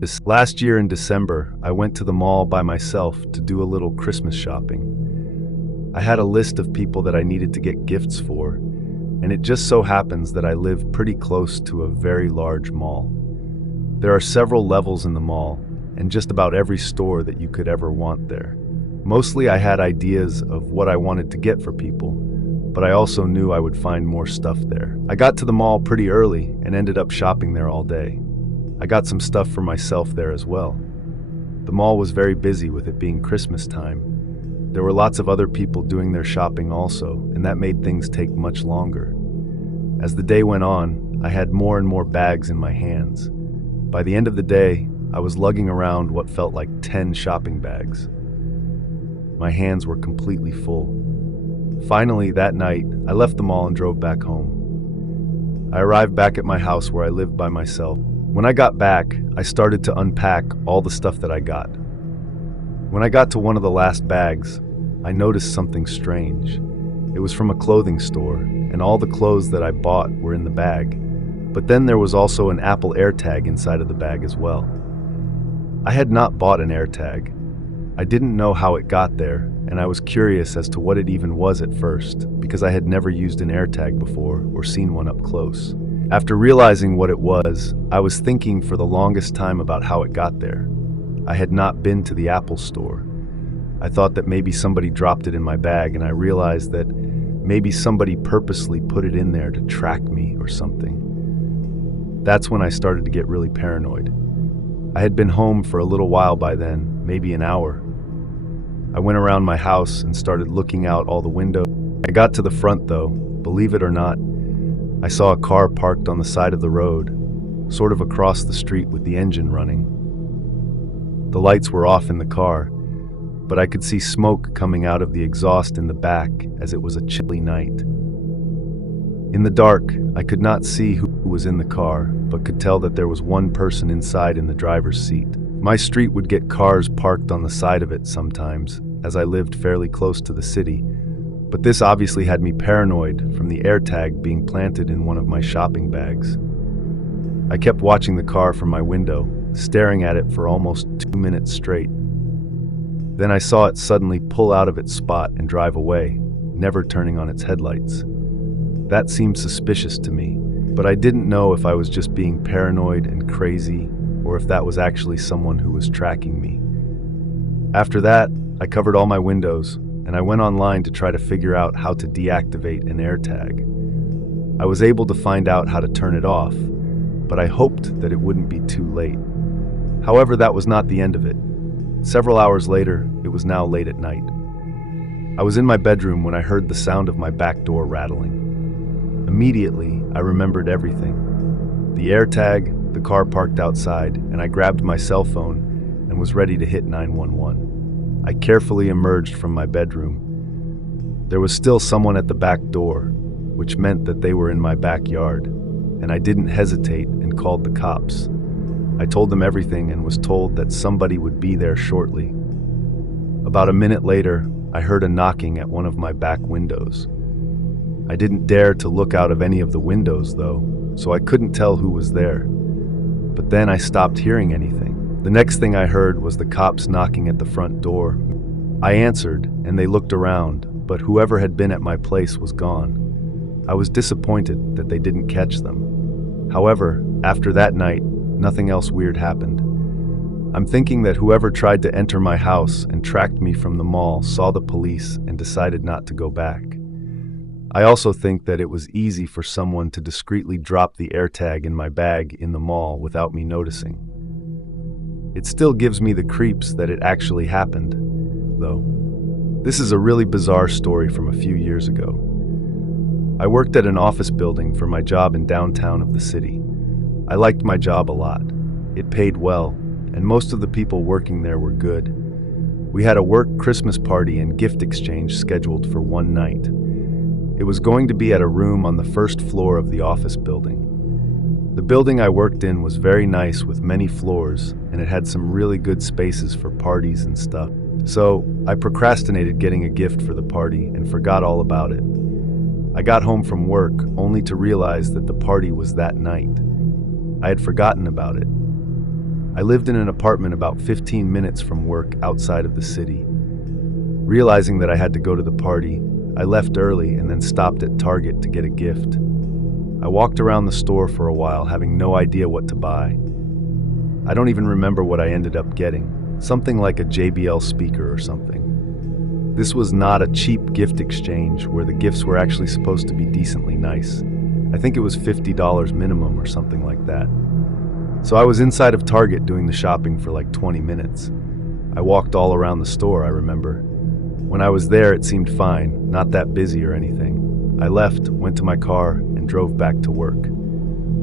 This last year in December, I went to the mall by myself to do a little Christmas shopping. I had a list of people that I needed to get gifts for, and it just so happens that I live pretty close to a very large mall. There are several levels in the mall, and just about every store that you could ever want there. Mostly I had ideas of what I wanted to get for people, but I also knew I would find more stuff there. I got to the mall pretty early and ended up shopping there all day. I got some stuff for myself there as well. The mall was very busy with it being Christmas time. There were lots of other people doing their shopping also, and that made things take much longer. As the day went on, I had more and more bags in my hands. By the end of the day, I was lugging around what felt like 10 shopping bags. My hands were completely full. Finally, that night, I left the mall and drove back home. I arrived back at my house where I lived by myself. When I got back, I started to unpack all the stuff that I got. When I got to one of the last bags, I noticed something strange. It was from a clothing store, and all the clothes that I bought were in the bag. But then there was also an Apple AirTag inside of the bag as well. I had not bought an AirTag. I didn't know how it got there, and I was curious as to what it even was at first, because I had never used an AirTag before or seen one up close. After realizing what it was, I was thinking for the longest time about how it got there. I had not been to the Apple store. I thought that maybe somebody dropped it in my bag, and I realized that maybe somebody purposely put it in there to track me or something. That's when I started to get really paranoid. I had been home for a little while by then, maybe an hour. I went around my house and started looking out all the windows. I got to the front though, believe it or not, I saw a car parked on the side of the road, sort of across the street with the engine running. The lights were off in the car, but I could see smoke coming out of the exhaust in the back as it was a chilly night. In the dark, I could not see who was in the car, but could tell that there was one person inside in the driver's seat. My street would get cars parked on the side of it sometimes, as I lived fairly close to the city, but this obviously had me paranoid from the AirTag being planted in one of my shopping bags. I kept watching the car from my window, staring at it for almost 2 minutes straight. Then I saw it suddenly pull out of its spot and drive away, never turning on its headlights. That seemed suspicious to me, but I didn't know if I was just being paranoid and crazy or if that was actually someone who was tracking me. After that, I covered all my windows and I went online to try to figure out how to deactivate an AirTag. I was able to find out how to turn it off, but I hoped that it wouldn't be too late. However, that was not the end of it. Several hours later, it was now late at night. I was in my bedroom when I heard the sound of my back door rattling. Immediately, I remembered everything. The AirTag, the car parked outside, and I grabbed my cell phone and was ready to hit 911. I carefully emerged from my bedroom. There was still someone at the back door, which meant that they were in my backyard, and I didn't hesitate and called the cops. I told them everything and was told that somebody would be there shortly. About a minute later, I heard a knocking at one of my back windows. I didn't dare to look out of any of the windows though, so I couldn't tell who was there. But then I stopped hearing anything. The next thing I heard was the cops knocking at the front door. I answered, and they looked around, but whoever had been at my place was gone. I was disappointed that they didn't catch them. However, after that night, nothing else weird happened. I'm thinking that whoever tried to enter my house and tracked me from the mall saw the police and decided not to go back. I also think that it was easy for someone to discreetly drop the AirTag in my bag in the mall without me noticing. It still gives me the creeps that it actually happened, though. This is a really bizarre story from a few years ago. I worked at an office building for my job in downtown of the city. I liked my job a lot. It paid well, and most of the people working there were good. We had a work Christmas party and gift exchange scheduled for one night. It was going to be at a room on the first floor of the office building. The building I worked in was very nice with many floors, and it had some really good spaces for parties and stuff. So I procrastinated getting a gift for the party and forgot all about it. I got home from work only to realize that the party was that night. I had forgotten about it. I lived in an apartment about 15 minutes from work outside of the city. Realizing that I had to go to the party, I left early and then stopped at Target to get a gift. I walked around the store for a while, having no idea what to buy. I don't even remember what I ended up getting, something like a JBL speaker or something. This was not a cheap gift exchange where the gifts were actually supposed to be decently nice. I think it was $50 minimum or something like that. So I was inside of Target doing the shopping for like 20 minutes. I walked all around the store, I remember. When I was there, it seemed fine, not that busy or anything. I left, went to my car, and drove back to work.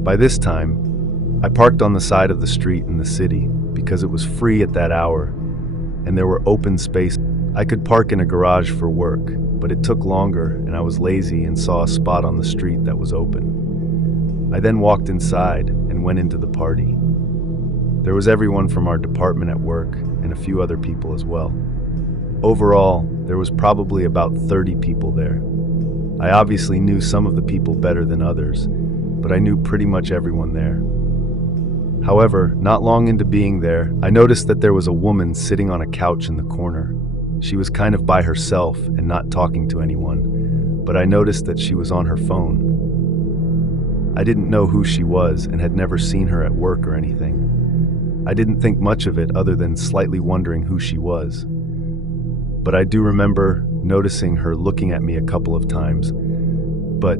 By this time, I parked on the side of the street in the city because it was free at that hour, and there were open spaces. I could park in a garage for work, but it took longer, and I was lazy and saw a spot on the street that was open. I then walked inside and went into the party. There was everyone from our department at work and a few other people as well. Overall, there was probably about 30 people there. I obviously knew some of the people better than others, but I knew pretty much everyone there. However, not long into being there, I noticed that there was a woman sitting on a couch in the corner. She was kind of by herself and not talking to anyone, but I noticed that she was on her phone. I didn't know who she was and had never seen her at work or anything. I didn't think much of it other than slightly wondering who she was. But I do remember noticing her looking at me a couple of times, but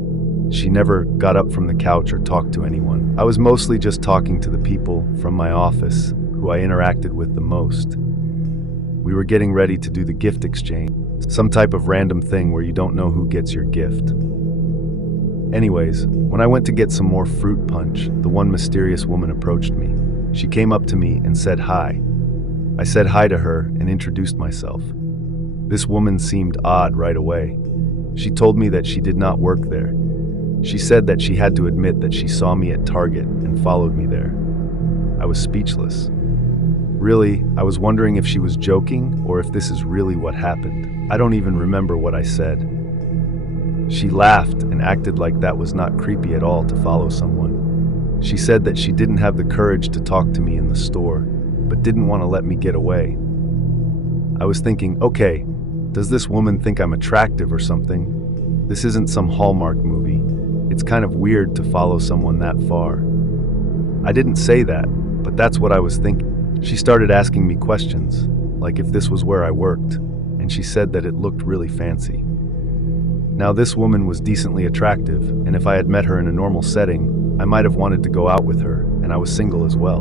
she never got up from the couch or talked to anyone. I was mostly just talking to the people from my office who I interacted with the most. We were getting ready to do the gift exchange, some type of random thing where you don't know who gets your gift. Anyways, when I went to get some more fruit punch, the one mysterious woman approached me. She came up to me and said hi. I said hi to her and introduced myself. This woman seemed odd right away. She told me that she did not work there. She said that she had to admit that she saw me at Target and followed me there. I was speechless. Really, I was wondering if she was joking or if this is really what happened. I don't even remember what I said. She laughed and acted like that was not creepy at all to follow someone. She said that she didn't have the courage to talk to me in the store, but didn't want to let me get away. I was thinking, okay, does this woman think I'm attractive or something? This isn't some Hallmark movie. It's kind of weird to follow someone that far. I didn't say that, but that's what I was thinking. She started asking me questions, like if this was where I worked, and she said that it looked really fancy. Now this woman was decently attractive, and if I had met her in a normal setting, I might have wanted to go out with her, and I was single as well.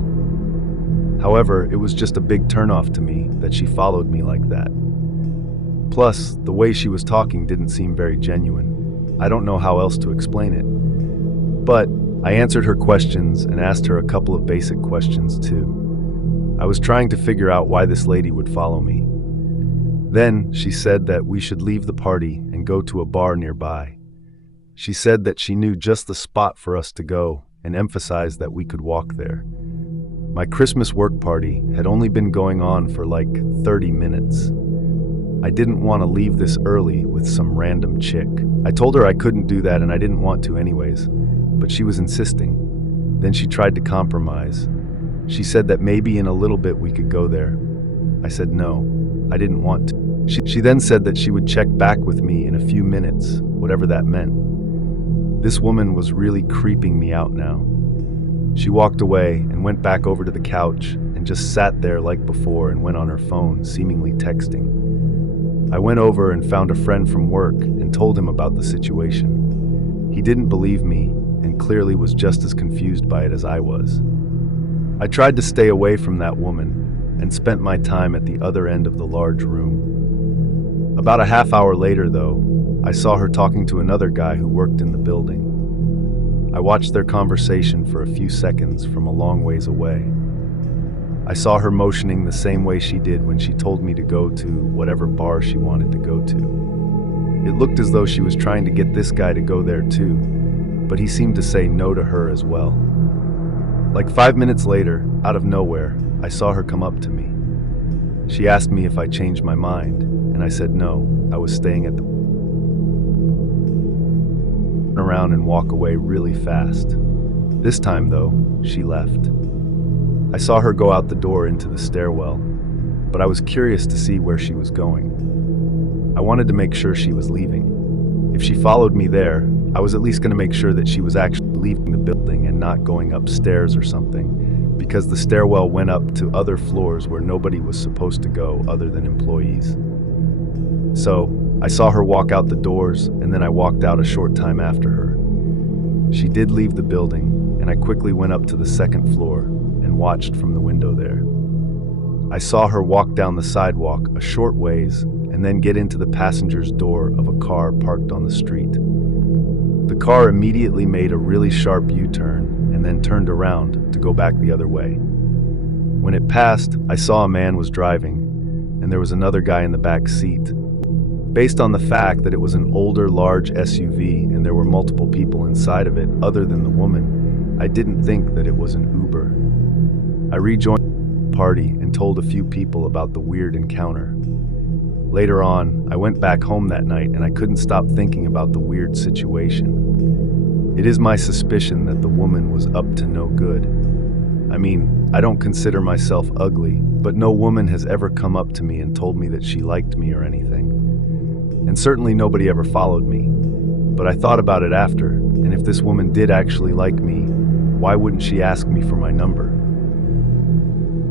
However, it was just a big turnoff to me that she followed me like that. Plus, the way she was talking didn't seem very genuine. I don't know how else to explain it. But I answered her questions and asked her a couple of basic questions too. I was trying to figure out why this lady would follow me. Then she said that we should leave the party and go to a bar nearby. She said that she knew just the spot for us to go and emphasized that we could walk there. My Christmas work party had only been going on for like 30 minutes. I didn't want to leave this early with some random chick. I told her I couldn't do that and I didn't want to anyways, but she was insisting. Then she tried to compromise. She said that maybe in a little bit we could go there. I said no, I didn't want to. She then said that she would check back with me in a few minutes, whatever that meant. This woman was really creeping me out now. She walked away and went back over to the couch and just sat there like before and went on her phone, seemingly texting. I went over and found a friend from work and told him about the situation. He didn't believe me and clearly was just as confused by it as I was. I tried to stay away from that woman and spent my time at the other end of the large room. About a half hour later, though, I saw her talking to another guy who worked in the building. I watched their conversation for a few seconds from a long ways away. I saw her motioning the same way she did when she told me to go to whatever bar she wanted to go to. It looked as though she was trying to get this guy to go there too, but he seemed to say no to her as well. Like 5 minutes later, out of nowhere, I saw her come up to me. She asked me if I changed my mind, and I said no, I was staying at the around and walk away really fast. This time, though, she left. I saw her go out the door into the stairwell, but I was curious to see where she was going. I wanted to make sure she was leaving. If she followed me there, I was at least going to make sure that she was actually leaving the building and not going upstairs or something, because the stairwell went up to other floors where nobody was supposed to go other than employees. So, I saw her walk out the doors, and then I walked out a short time after her. She did leave the building, and I quickly went up to the second floor and watched from the window there. I saw her walk down the sidewalk a short ways and then get into the passenger's door of a car parked on the street. The car immediately made a really sharp U-turn and then turned around to go back the other way. When it passed, I saw a man was driving, and there was another guy in the back seat. Based on the fact that it was an older, large SUV and there were multiple people inside of it other than the woman, I didn't think that it was an Uber. I rejoined the party and told a few people about the weird encounter. Later on, I went back home that night and I couldn't stop thinking about the weird situation. It is my suspicion that the woman was up to no good. I mean, I don't consider myself ugly, but no woman has ever come up to me and told me that she liked me or anything. And certainly nobody ever followed me. But I thought about it after, and if this woman did actually like me, why wouldn't she ask me for my number?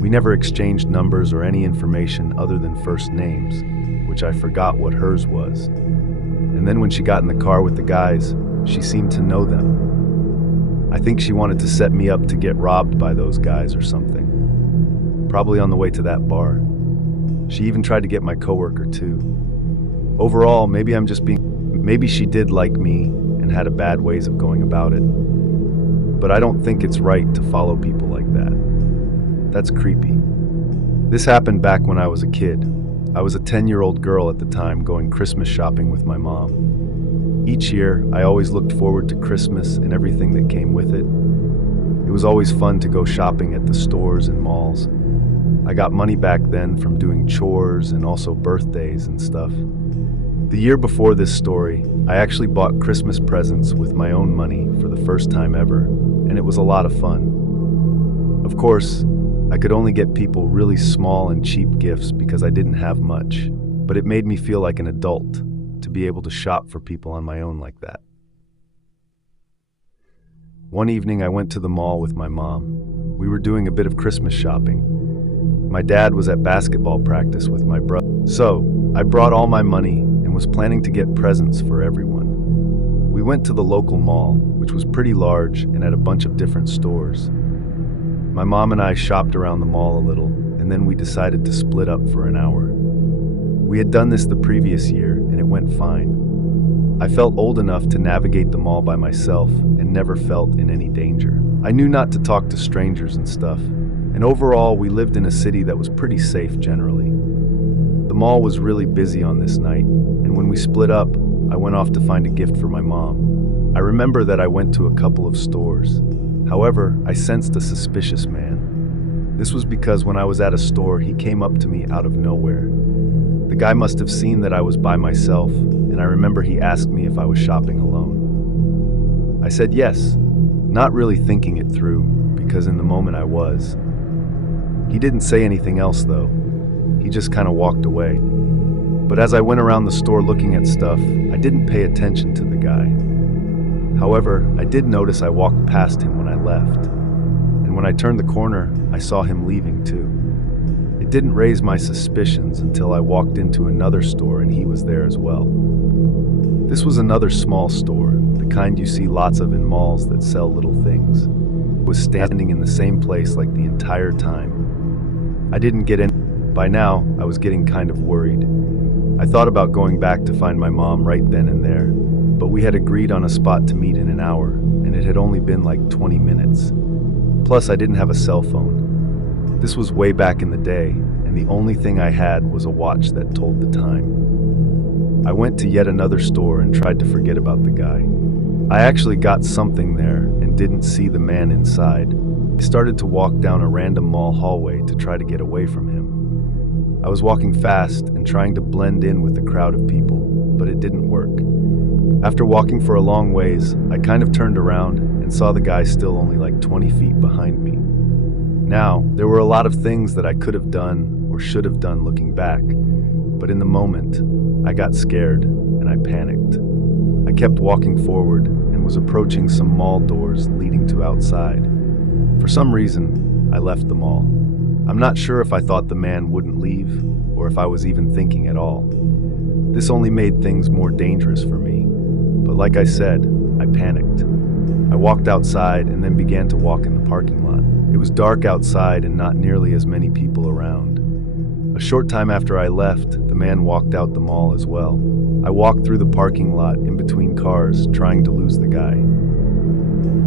We never exchanged numbers or any information other than first names, which I forgot what hers was. And then when she got in the car with the guys, she seemed to know them. I think she wanted to set me up to get robbed by those guys or something. Probably on the way to that bar. She even tried to get my coworker too. Overall, maybe she did like me and had a bad ways of going about it. But I don't think it's right to follow people like that. That's creepy. This happened back when I was a kid. I was a 10-year-old girl at the time going Christmas shopping with my mom. Each year, I always looked forward to Christmas and everything that came with it. It was always fun to go shopping at the stores and malls. I got money back then from doing chores and also birthdays and stuff. The year before this story, I actually bought Christmas presents with my own money for the first time ever, and it was a lot of fun. Of course, I could only get people really small and cheap gifts because I didn't have much, but it made me feel like an adult to be able to shop for people on my own like that. One evening I went to the mall with my mom. We were doing a bit of Christmas shopping. My dad was at basketball practice with my brother, so I brought all my money and was planning to get presents for everyone. We went to the local mall, which was pretty large and had a bunch of different stores. My mom and I shopped around the mall a little, and then we decided to split up for an hour. We had done this the previous year, and it went fine. I felt old enough to navigate the mall by myself and never felt in any danger. I knew not to talk to strangers and stuff, and overall we lived in a city that was pretty safe generally. The mall was really busy on this night, and when we split up, I went off to find a gift for my mom. I remember that I went to a couple of stores. However, I sensed a suspicious man. This was because when I was at a store, he came up to me out of nowhere. The guy must have seen that I was by myself, and I remember he asked me if I was shopping alone. I said yes, not really thinking it through, because in the moment I was. He didn't say anything else though. He just kind of walked away. But as I went around the store looking at stuff, I didn't pay attention to the guy. However, I did notice I walked past him when I left. And when I turned the corner, I saw him leaving too. It didn't raise my suspicions until I walked into another store and he was there as well. This was another small store, the kind you see lots of in malls that sell little things. It was standing in the same place like the entire time. I didn't get in. By now, I was getting kind of worried. I thought about going back to find my mom right then and there, but we had agreed on a spot to meet in an hour, and it had only been like 20 minutes. Plus, I didn't have a cell phone. This was way back in the day, and the only thing I had was a watch that told the time. I went to yet another store and tried to forget about the guy. I actually got something there and didn't see the man inside. I started to walk down a random mall hallway to try to get away from him. I was walking fast and trying to blend in with the crowd of people, but it didn't work. After walking for a long ways, I kind of turned around and saw the guy still only like 20 feet behind me. Now, there were a lot of things that I could have done or should have done looking back, but in the moment, I got scared and I panicked. I kept walking forward and was approaching some mall doors leading to outside. For some reason, I left the mall. I'm not sure if I thought the man wouldn't leave or if I was even thinking at all. This only made things more dangerous for me, but like I said, I panicked. I walked outside and then began to walk in the parking lot. It was dark outside and not nearly as many people around. A short time after I left, the man walked out the mall as well. I walked through the parking lot in between cars, trying to lose the guy.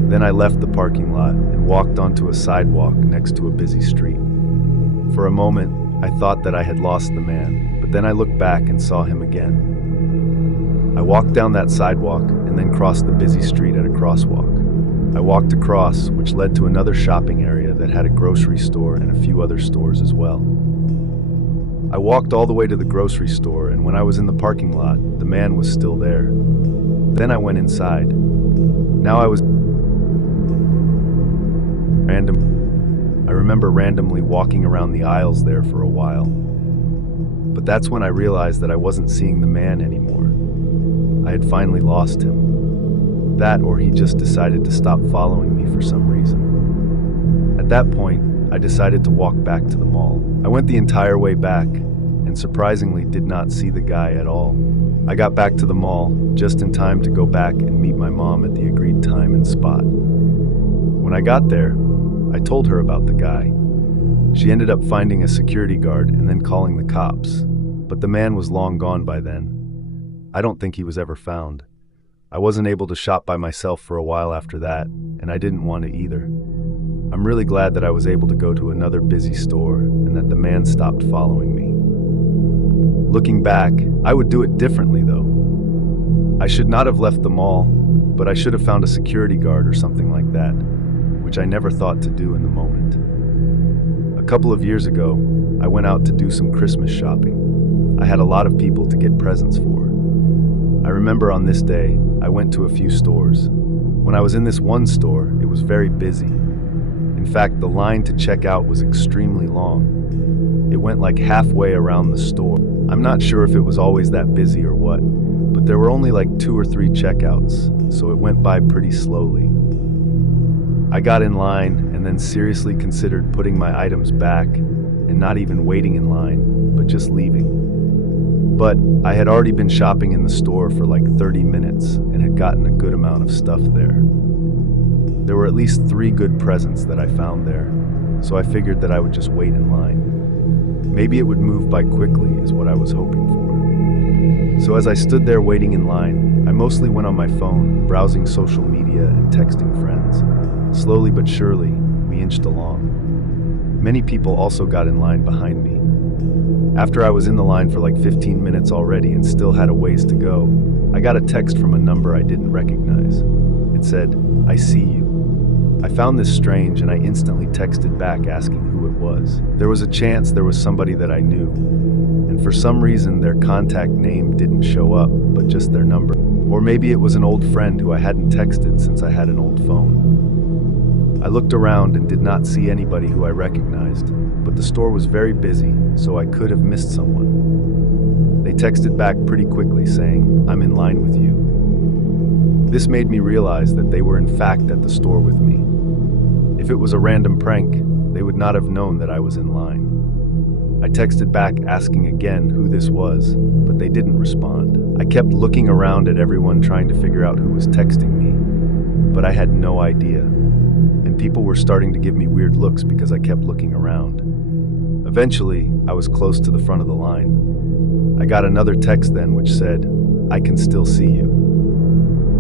Then I left the parking lot and walked onto a sidewalk next to a busy street. For a moment, I thought that I had lost the man, but then I looked back and saw him again. I walked down that sidewalk and then crossed the busy street at a crosswalk. I walked across, which led to another shopping area that had a grocery store and a few other stores as well. I walked all the way to the grocery store, and when I was in the parking lot, the man was still there. Then I went inside. Now I was I remember randomly walking around the aisles there for a while. But that's when I realized that I wasn't seeing the man anymore. I had finally lost him. That, or he just decided to stop following me for some reason. At that point, I decided to walk back to the mall. I went the entire way back, and surprisingly did not see the guy at all. I got back to the mall just in time to go back and meet my mom at the agreed time and spot. When I got there, I told her about the guy. She ended up finding a security guard and then calling the cops, but the man was long gone by then. I don't think he was ever found. I wasn't able to shop by myself for a while after that, and I didn't want to either. I'm really glad that I was able to go to another busy store and that the man stopped following me. Looking back, I would do it differently though. I should not have left the mall, but I should have found a security guard or something like that, which I never thought to do in the moment. A couple of years ago, I went out to do some Christmas shopping. I had a lot of people to get presents for. I remember on this day, I went to a few stores. When I was in this one store, it was very busy. In fact, the line to check out was extremely long. It went like halfway around the store. I'm not sure if it was always that busy or what, but there were only like 2 or 3 checkouts, so it went by pretty slowly. I got in line and then seriously considered putting my items back and not even waiting in line, but just leaving. But I had already been shopping in the store for like 30 minutes and had gotten a good amount of stuff there. There were at least 3 good presents that I found there, so I figured that I would just wait in line. Maybe it would move by quickly is what I was hoping for. So as I stood there waiting in line, I mostly went on my phone, browsing social media and texting friends. Slowly but surely, we inched along. Many people also got in line behind me. After I was in the line for like 15 minutes already and still had a ways to go, I got a text from a number I didn't recognize. It said, "I see you." I found this strange and I instantly texted back asking who it was. There was a chance there was somebody that I knew, and for some reason their contact name didn't show up, but just their number. Or maybe it was an old friend who I hadn't texted since I had an old phone. I looked around and did not see anybody who I recognized, but the store was very busy, so I could have missed someone. They texted back pretty quickly saying, "I'm in line with you." This made me realize that they were in fact at the store with me. If it was a random prank, they would not have known that I was in line. I texted back asking again who this was, but they didn't respond. I kept looking around at everyone trying to figure out who was texting me, but I had no idea. And people were starting to give me weird looks because I kept looking around. Eventually, I was close to the front of the line. I got another text then which said, "I can still see you."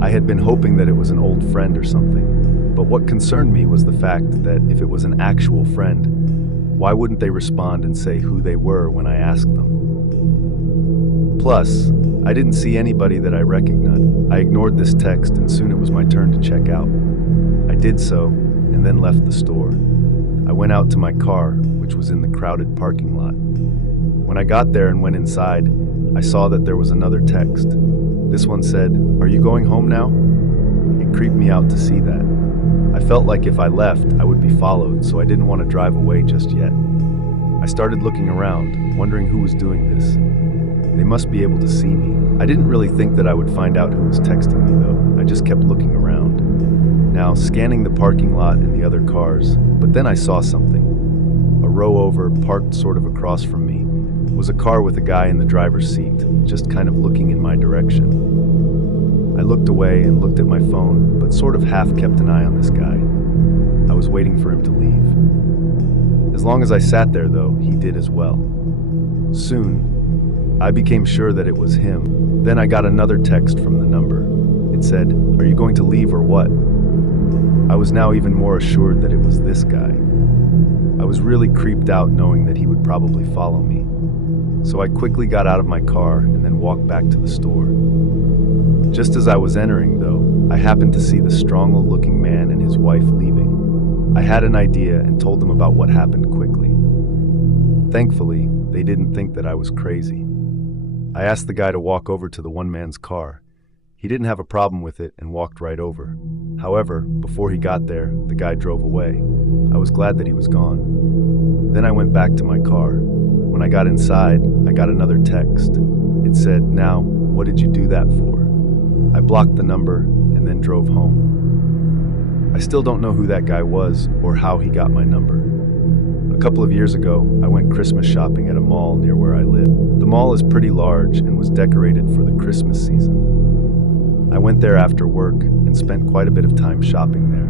I had been hoping that it was an old friend or something, but what concerned me was the fact that if it was an actual friend, why wouldn't they respond and say who they were when I asked them? Plus, I didn't see anybody that I recognized. I ignored this text and soon it was my turn to check out. I did so and then left the store. I went out to my car, which was in the crowded parking lot. When I got there and went inside, I saw that there was another text. This one said, "Are you going home now?" It creeped me out to see that. I felt like if I left, I would be followed, so I didn't want to drive away just yet. I started looking around, wondering who was doing this. They must be able to see me. I didn't really think that I would find out who was texting me, though. I just kept looking around. Now, scanning the parking lot and the other cars, but then I saw something. A row over, parked sort of across from me, was a car with a guy in the driver's seat, just kind of looking in my direction. I looked away and looked at my phone, but sort of half kept an eye on this guy. I was waiting for him to leave. As long as I sat there, though, he did as well. Soon, I became sure that it was him. Then I got another text from the number. It said, "Are you going to leave or what?" I was now even more assured that it was this guy. I was really creeped out knowing that he would probably follow me. So I quickly got out of my car and then walked back to the store. Just as I was entering, though, I happened to see the strong-looking man and his wife leaving. I had an idea and told them about what happened quickly. Thankfully, they didn't think that I was crazy. I asked the guy to walk over to the one man's car. He didn't have a problem with it and walked right over. However, before he got there, the guy drove away. I was glad that he was gone. Then I went back to my car. When I got inside, I got another text. It said, "Now, what did you do that for?" I blocked the number and then drove home. I still don't know who that guy was or how he got my number. A couple of years ago, I went Christmas shopping at a mall near where I live. The mall is pretty large and was decorated for the Christmas season. I went there after work and spent quite a bit of time shopping there.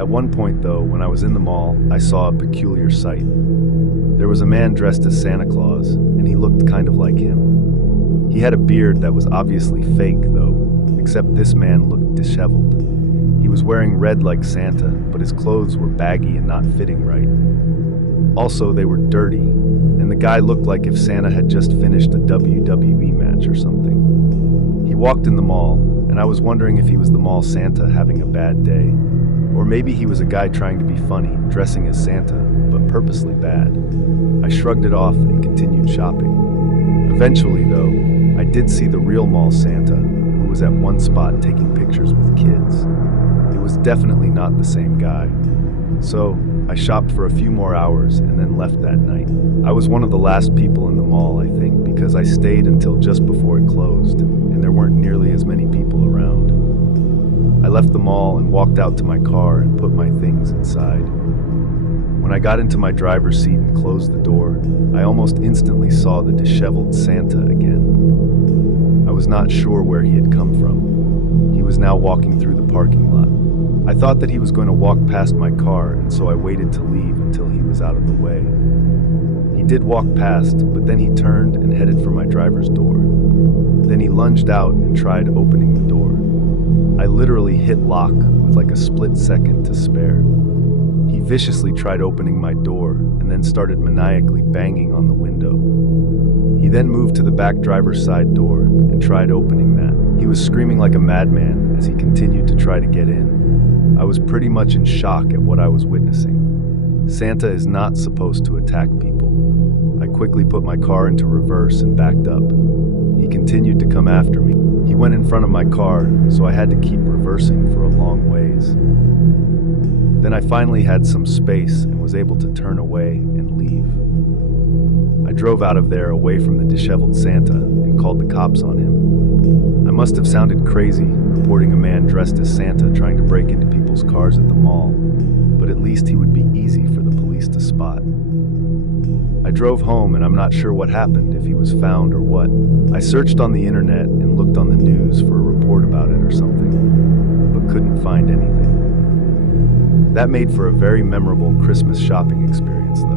At one point, though, when I was in the mall, I saw a peculiar sight. There was a man dressed as Santa Claus, and he looked kind of like him. He had a beard that was obviously fake, though, except this man looked disheveled. He was wearing red like Santa, but his clothes were baggy and not fitting right. Also, they were dirty, and the guy looked like if Santa had just finished a WWE match or something. He walked in the mall, and I was wondering if he was the mall Santa having a bad day, or maybe he was a guy trying to be funny, dressing as Santa, but purposely bad. I shrugged it off and continued shopping. Eventually, though, I did see the real mall Santa, who was at one spot taking pictures with kids. It was definitely not the same guy. So, I shopped for a few more hours and then left that night. I was one of the last people in the mall, I think, because I stayed until just before it closed, and there weren't nearly as many people around. I left the mall and walked out to my car and put my things inside. When I got into my driver's seat and closed the door, I almost instantly saw the disheveled Santa again. I was not sure where he had come from. He was now walking through the parking lot. I thought that he was going to walk past my car, and so I waited to leave until he was out of the way. He did walk past, but then he turned and headed for my driver's door. Then he lunged out and tried opening the door. I literally hit lock with like a split second to spare. He viciously tried opening my door and then started maniacally banging on the window. He then moved to the back driver's side door and tried opening that. He was screaming like a madman as he continued to try to get in. I was pretty much in shock at what I was witnessing. Santa is not supposed to attack people. I quickly put my car into reverse and backed up. He continued to come after me. He went in front of my car, so I had to keep reversing for a long ways. Then I finally had some space and was able to turn away and leave. I drove out of there away from the disheveled Santa and called the cops on him. I must have sounded crazy reporting a man dressed as Santa trying to break into people's cars at the mall, but at least he would be easy for the police to spot. I drove home and I'm not sure what happened, if he was found or what. I searched on the internet and looked on the news for a report about it or something, but couldn't find anything. That made for a very memorable Christmas shopping experience, though.